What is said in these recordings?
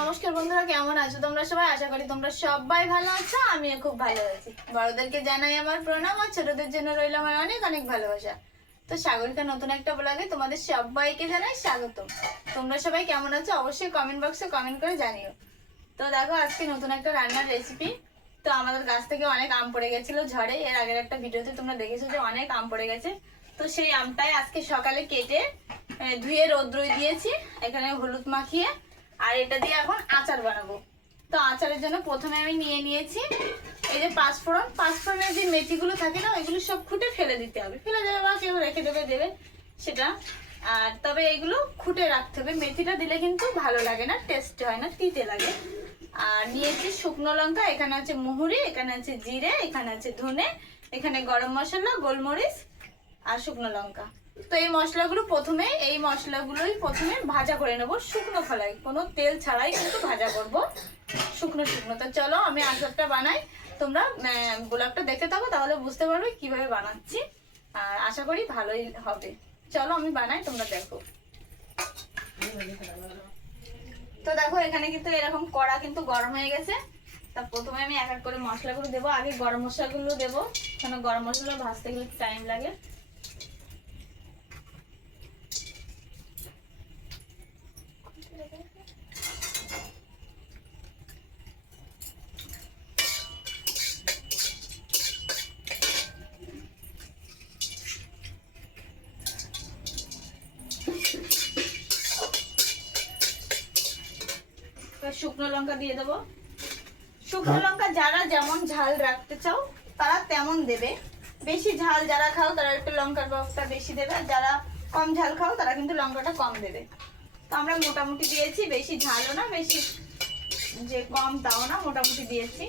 নমস্কার বন্ধুরা, কেমন আছো তোমরা সবাই? আশা করি তোমরা সবাই ভালো আছো। আমিও খুব ভালো আছি। বড়দেরকে জানাই আমার প্রণাম আর ছোটদের জন্য রইল আমার অনেক অনেক ভালোবাসা। তো সাগরিকা নতুন একটা ব্লগে তোমাদের সবাইকে জানাই স্বাগত। তোমরা সবাই কেমন আছো অবশ্যই কমেন্ট বক্সে কমেন্ট করে জানিও। তো দেখো আজকে নতুন একটা রান্নার রেসিপি। তো আমাদের গাছ থেকে অনেক আম পড়ে গেছিল ঝড়ে। এর আগের একটা ভিডিওতে তোমরা দেখেছো যে অনেক আম পড়ে গেছে। তো সেই আমটাই আজকে সকালে কেটে ধুয়ে রোদ্রুই দিয়েছি, এখানে হলুদ মাখিয়ে। আর এটা দিয়ে এখন আচার বানাবো। তো আচারের জন্য প্রথমে আমি নিয়ে নিয়েছি এই যে পাঁচফোড়নের যে মেথিগুলো থাকে না, ওইগুলো সব খুঁটে ফেলে দিতে হবে। ফেলে দেবে বা কেউ রেখে দেবে সেটা। আর তবে এগুলো খুঁটে রাখতে হবে। মেথিটা দিলে কিন্তু ভালো লাগে না, টেস্ট হয় না, তিতে লাগে। আর নিয়েছি শুকনো লঙ্কা, এখানে আছে মুহুরি, এখানে আছে জিরে, এখানে আছে ধনে, এখানে গরম মশলা, গোলমরিচ আর শুকনো লঙ্কা। তো এই মশলাগুলোই প্রথমে ভাজা করে নেব শুকনো খোলায়, কোনো তেল ছাড়াই কিন্তু ভাজা করব শুকনো শুকনো। তো চলো আমি আচারটা বানাই, তোমরা ব্লগটা দেখতে থাকো, তাহলে বুঝতে পারবে কিভাবে বানাচ্ছি। আর আশা করি ভালোই হবে। চলো আমি বানাই, তোমরা দেখো। তো দেখো এখানে কিন্তু এরকম কড়া কিন্তু গরম হয়ে গেছে। তা প্রথমে আমি এক এক করে মশলাগুলো দেবো। আগে গরম মশলাগুলো দেবো, কেন গরম মশলা ভাজতে গেলে টাইম লাগে। শুকনো লঙ্কা দিয়ে দেবো। শুকনো লঙ্কা যারা যেমন ঝাল রাখতে চাও তারা তেমন দেবে। বেশি ঝাল যারা খাও তারা একটু লঙ্কার বক্সটা বেশি দেবে, আর যারা কম ঝাল খাও তারা কিন্তু লঙ্কাটা কম দেবে। তো আমরা মোটামুটি দিয়েছি, বেশি ঝালও না বেশি যে কম তাও না, মোটামুটি দিয়েছি।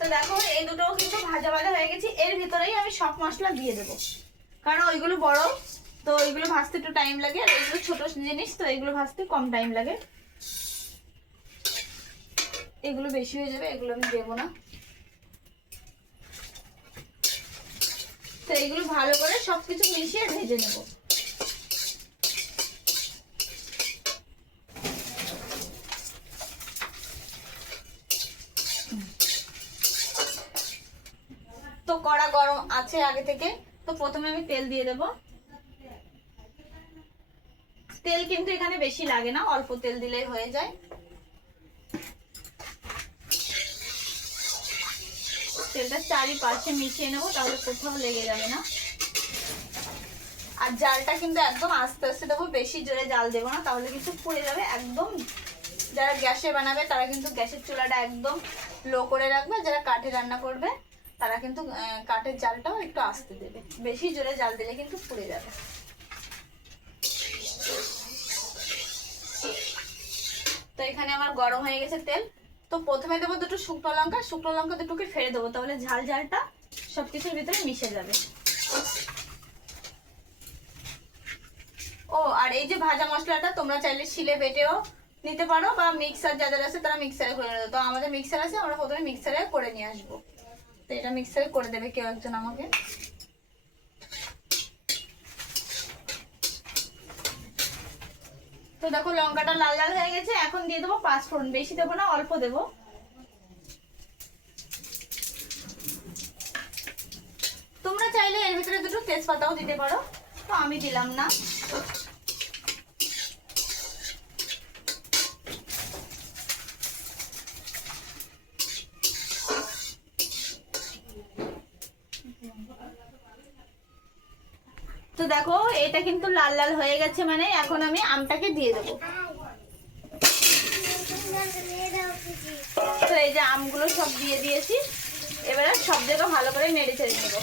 তো দেখো এই দুটো কিন্তু ভাজা ভাজা হয়ে গেছে। এর ভিতরেই আমি সব মশলা দিয়ে দেবো, কারণ ওইগুলো বড়, তো ওইগুলো ভাজতে একটু টাইম লাগে, আর এইগুলো ছোট জিনিস, তো এইগুলো ভাজতে কম টাইম লাগে। এগুলো বেশি হয়ে যাবে, এগুলো আমি দেবো না। তো এইগুলো ভালো করে সবকিছু মিশিয়ে ভেজে নেব। তো কড়া গরম আছে আগে থেকে। তো প্রথমে আমি তেল দিয়ে দেব। তেল কিন্তু এখানে বেশি লাগে না, অল্প তেল দিলেই হয়ে যায়। তেলটা চারিপাশে মিশিয়ে নেবো, তাহলে কোথাও লেগে যাবে না। আর জালটা কিন্তু একদম আস্তে আস্তে দেবো, বেশি জোরে জাল দেবো না, তাহলে কিন্তু পুড়ে যাবে একদম। যারা গ্যাসে বানাবে তারা কিন্তু গ্যাসের চুলাটা একদম লো করে রাখবে, যারা কাঠে রান্না করবে তারা কিন্তু কাঠের জালটাও একটু আস্তে দেবে। বেশি জোরে জাল দিলে কিন্তু পুড়ে যাবে। তো এখানে আমার গরম হয়ে গেছে তেল। তো প্রথমে দেবো দুটো শুকনো লঙ্কা দুটোকে ফেলে দেবো, তাহলে ঝালটা সবকিছুর ভিতরে মিশে যাবে। ও আর এই যে ভাজা মশলাটা তোমরা চাইলে শিলে বেটেও নিতে পারো, বা মিক্সার যাদের আছে তারা মিক্সারে করে নেবে। তো আমাদের মিক্সার আছে, আমরা প্রথমে মিক্সারে করে নিয়ে আসবো। তো এটা মিক্সারে করে দেবে কেউ একজন আমাকে। তো দেখো লঙ্কাটা লাল লাল হয়ে গেছে, এখন দিয়ে দেবো পাঁচফোড়ন। বেশি দেবো না, অল্প দেবো। তোমরা চাইলে এর ভিতরে দুটো তেজপাতাও দিতে পারো, তো আমি দিলাম না। তো দেখো এটা কিন্তু লাল লাল হয়ে গেছে, মানে এখন আমি আমটাকে দিয়ে দেবো। তো এই যে আমগুলো সব দিয়ে দিয়েছি, এবারে সব জায়গা ভালো করে নেড়ে চেড়ে নেবো।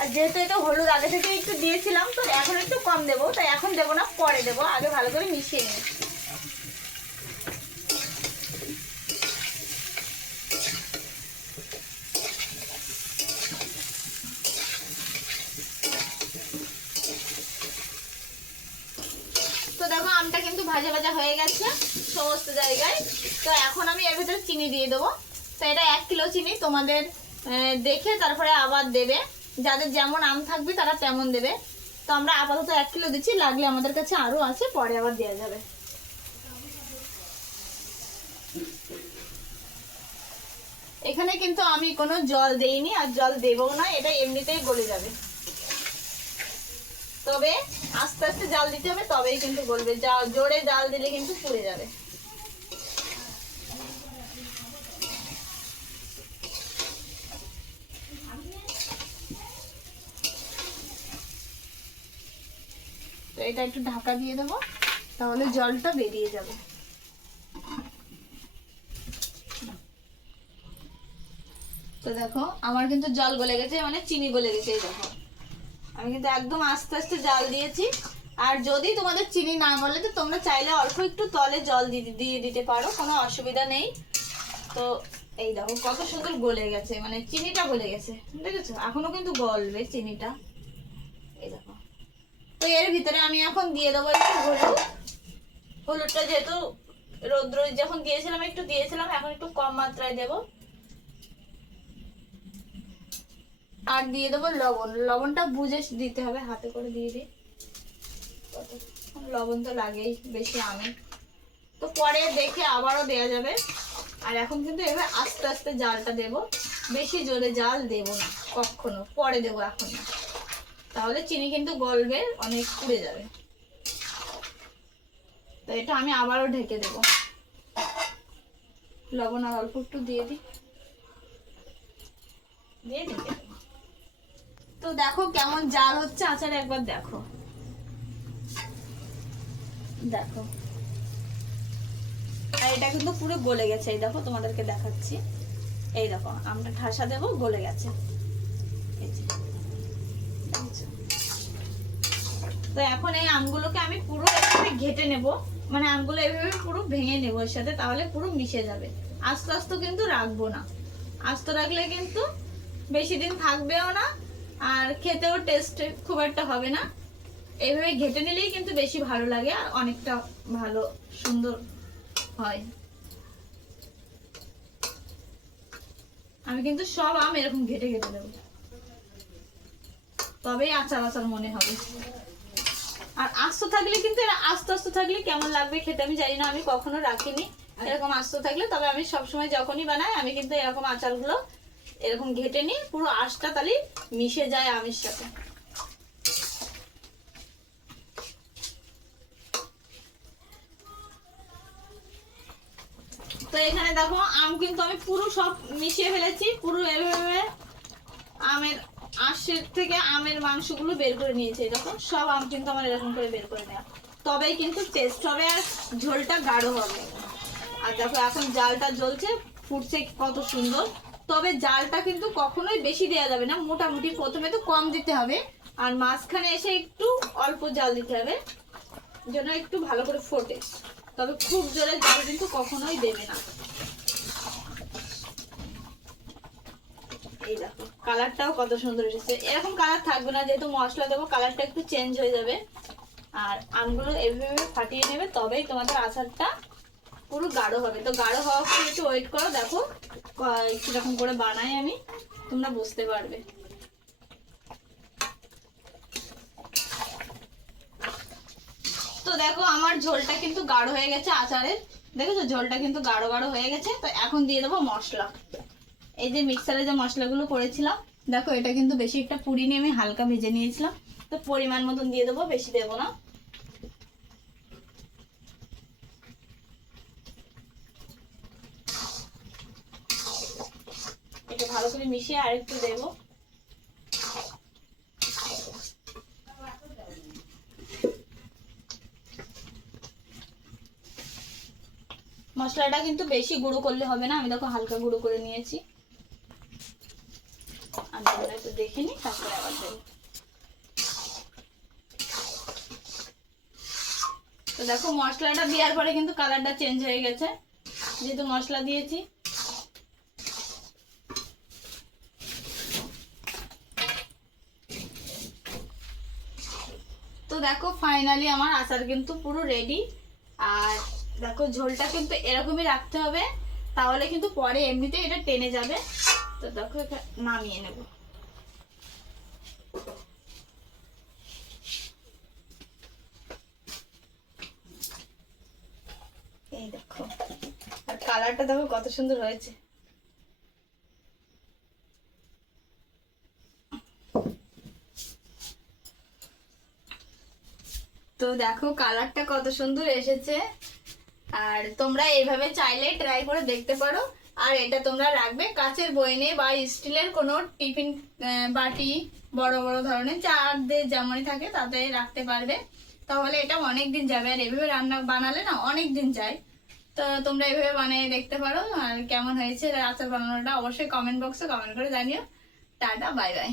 আর যেহেতু এটা হলুদ আগে থেকে একটু দিয়েছিলাম, তো এখন একটু কম দেবো, তাই এখন দেবো না, পরে দেবো। আগে ভালো করে মিশিয়ে নিই। তো দেখো আমটা কিন্তু ভাজা ভাজা হয়ে গেছে সমস্ত জায়গায়। তো এখন আমি এর ভিতরে চিনি দিয়ে দেবো। তো এটা 1 কিলো চিনি, তোমাদের দেখে তারপরে আবার দেবে। যাদের যেমন আম থাকবে তারা তেমন দেবে। তো আমরা আপাতত 1 কিলো দিচ্ছি, লাগলে আমাদের কাছে আরো আছে, পরে আবার দেওয়া যাবে। এখানে কিন্তু আমি কোনো জল দেইনি আর জল দেবও না, এটা এমনিতেই গলে যাবে। তবে আস্তে আস্তে জাল দিতে হবে, তবেই কিন্তু গলবে। জোরে জাল দিলে কিন্তু পুড়ে যাবে। তো এটা একটু ঢাকা দিয়ে দেবো, তাহলে জলটা বেরিয়ে যাবে। তো দেখো আমার কিন্তু জল গলে গেছে, মানে চিনি গলে গেছে। এই দেখো আমি কিন্তু একদম আস্তে আস্তে জাল দিয়েছি। আর যদি তোমাদের চিনি না গলে তো তোমরা চাইলে অল্প একটু তলে জল দিয়ে দিতে পারো, কোনো অসুবিধা নেই। তো এই দেখো কত সুন্দর গলে গেছে, মানে চিনিটা গলে গেছে, দেখেছো? এখনো কিন্তু গলবে চিনিটা। এই দেখো। তো এর ভিতরে আমি এখন দিয়ে দেবো একটু হলুদ। হলুদটা যেহেতু রৌদ্র যখন দিয়েছিলাম একটু দিয়েছিলাম, এখন একটু কম মাত্রায় দেবো। আর দিয়ে দেবো লবণ। লবণটা বুঝে দিতে হবে, হাতে করে দিয়ে দিই। লবণ তো লাগেই বেশি আমে, তো পরে দেখে আবারও দেওয়া যাবে। আর এখন কিন্তু এবার আস্তে আস্তে জালটা দেব, বেশি জোরে জাল দেব না কখনো, পরে দেবো, এখন না। তাহলে চিনি কিন্তু গলবে, অনেক পুড়ে যাবে। তো এটা আমি আবারও ঢেকে দেব। লবণ আর অল্প একটু দিয়ে দিই, দিয়ে ঢেকে দেবো। তো দেখো কেমন জাল হচ্ছে আচার, একবার দেখো। দেখো আর এটা কিন্তু পুরো গলে গেছে। এই দেখো তোমাদেরকে দেখাচ্ছি, এই দেখো আমরা ঠাসা দেবো, গলে গেছে। তো এখন এই আমগুলোকে আমি পুরো এভাবে ঘেটে নেব, মানে আমগুলো এভাবে পুরো ভেঙে নেবো এর সাথে, তাহলে পুরো মিশে যাবে। আস্তে আস্তে কিন্তু রাখবো না, আস্তে রাখলে কিন্তু বেশি দিন থাকবেও না, আর খেতেও টেস্ট খুব একটা হবে না। এইভাবে ঘেটে নিলেই কিন্তু বেশি ভালো লাগে, আর অনেকটা ভালো সুন্দর হয়। আমি কিন্তু সব আম এরকম ঘেটে ঘেটে দেবো, তবেই আচার আচার মনে হবে। আর আস্ত থাকলে কিন্তু, আস্তে আস্তে থাকলে কেমন লাগবে খেতে আমি জানি না, আমি কখনো রাখিনি এরকম আস্ত থাকলে। তবে আমি সবসময় যখনই বানাই আমি কিন্তু এরকম আচারগুলো এরকম ঘেটে নিই, পুরো আঁশটা তাহলে মিশে যায় আমের সাথে। তো এখানে দেখো আম কিন্তু আমি পুরো সব মিশিয়ে ফেলেছি, পুরো এভাবে আমের আঁশের থেকে আমের মাংসগুলো বের করে নিয়েছি। দেখো সব আম কিন্তু আমার এরকম করে বের করে নেওয়া, তবেই কিন্তু টেস্ট হবে আর ঝোলটা গাঢ় হবে। আর দেখো এখন জালটা জ্বলছে, ফুটছে কত সুন্দর। তবে জালটা কিন্তু কখনোই বেশি দেওয়া যাবে না, মোটামুটি প্রথমে তো কম দিতে হবে, আর মাঝখানে এসে একটু অল্প জাল দিতে হবে, যেন একটু ভালো করে ফোটে। তবে খুব জোরে জাল কিন্তু কখনোই দেবে না। এই দেখো কালারটাও কত সুন্দর এসেছে। এরকম কালার থাকবে না, যেহেতু মশলা দেবো কালারটা একটু চেঞ্জ হয়ে যাবে। আর আমগুলো এভাবে ফাটিয়ে নেবে, তবেই তোমাদের আচারটা পুরো গাঢ় হবে। তো গাঢ় হওয়া একটু ওয়েট করো, দেখো কিরকম করে বানাই আমি, তোমরা বুঝতে পারবে। তো দেখো আমার ঝোলটা কিন্তু গাঢ় হয়ে গেছে আচারের, দেখেছো ঝোলটা কিন্তু গাঢ় গাঢ় হয়ে গেছে। তো এখন দিয়ে দেবো মশলা। এই যে মিক্সারে যে মশলাগুলো করেছিলাম, দেখো এটা কিন্তু বেশি একটা পুড়িনি, আমি হালকা ভেজে নিয়েছিলাম। তো পরিমাণ মতন দিয়ে দেবো, বেশি দেবো না। এটা ভালো করে মিশিয়ে আরেকটু দেবো। মশলাটা কিন্তু বেশি গুঁড়ো করলে হবে না, আমি দেখো হালকা গুঁড়ো করে নিয়েছি। আমি একটু দেখে নিই, তারপরে আবার দেবো। তো দেখো মশলাটা দেওয়ার পরে কিন্তু কালারটা চেঞ্জ হয়ে গেছে, যেহেতু মশলা দিয়েছি। তো দেখো ফাইনালি আমার আচার কিন্তু পুরো রেডি। আর দেখো ঝোলটা কিন্তু এরকমই রাখতে হবে, তাহলে কিন্তু পরে এমনিতে এটা টেনে যাবে। তো দেখো এটা নামিয়ে নেব। এই দেখো, আর কালারটা দেখো কত সুন্দর হয়েছে। তো দেখো কালারটা কত সুন্দর এসেছে। আর তোমরা এইভাবে চাইলে ট্রাই করে দেখতে পারো। আর এটা তোমরা রাখবে কাচের বয়নে বা স্টিলের কোনো টিফিন বাটি, বড় বড় ধরনের চারদের যেমনই থাকে তাতে রাখতে পারবে। তাহলে এটা অনেক দিন যাবে। আর এভাবে রান্না বানালে না অনেক দিন যায়। তো তোমরা এইভাবে বানিয়ে দেখতে পারো। আর কেমন হয়েছে আচার বানানোটা অবশ্যই কমেন্ট বক্সে কমেন্ট করে জানিও। Tata, bye bye.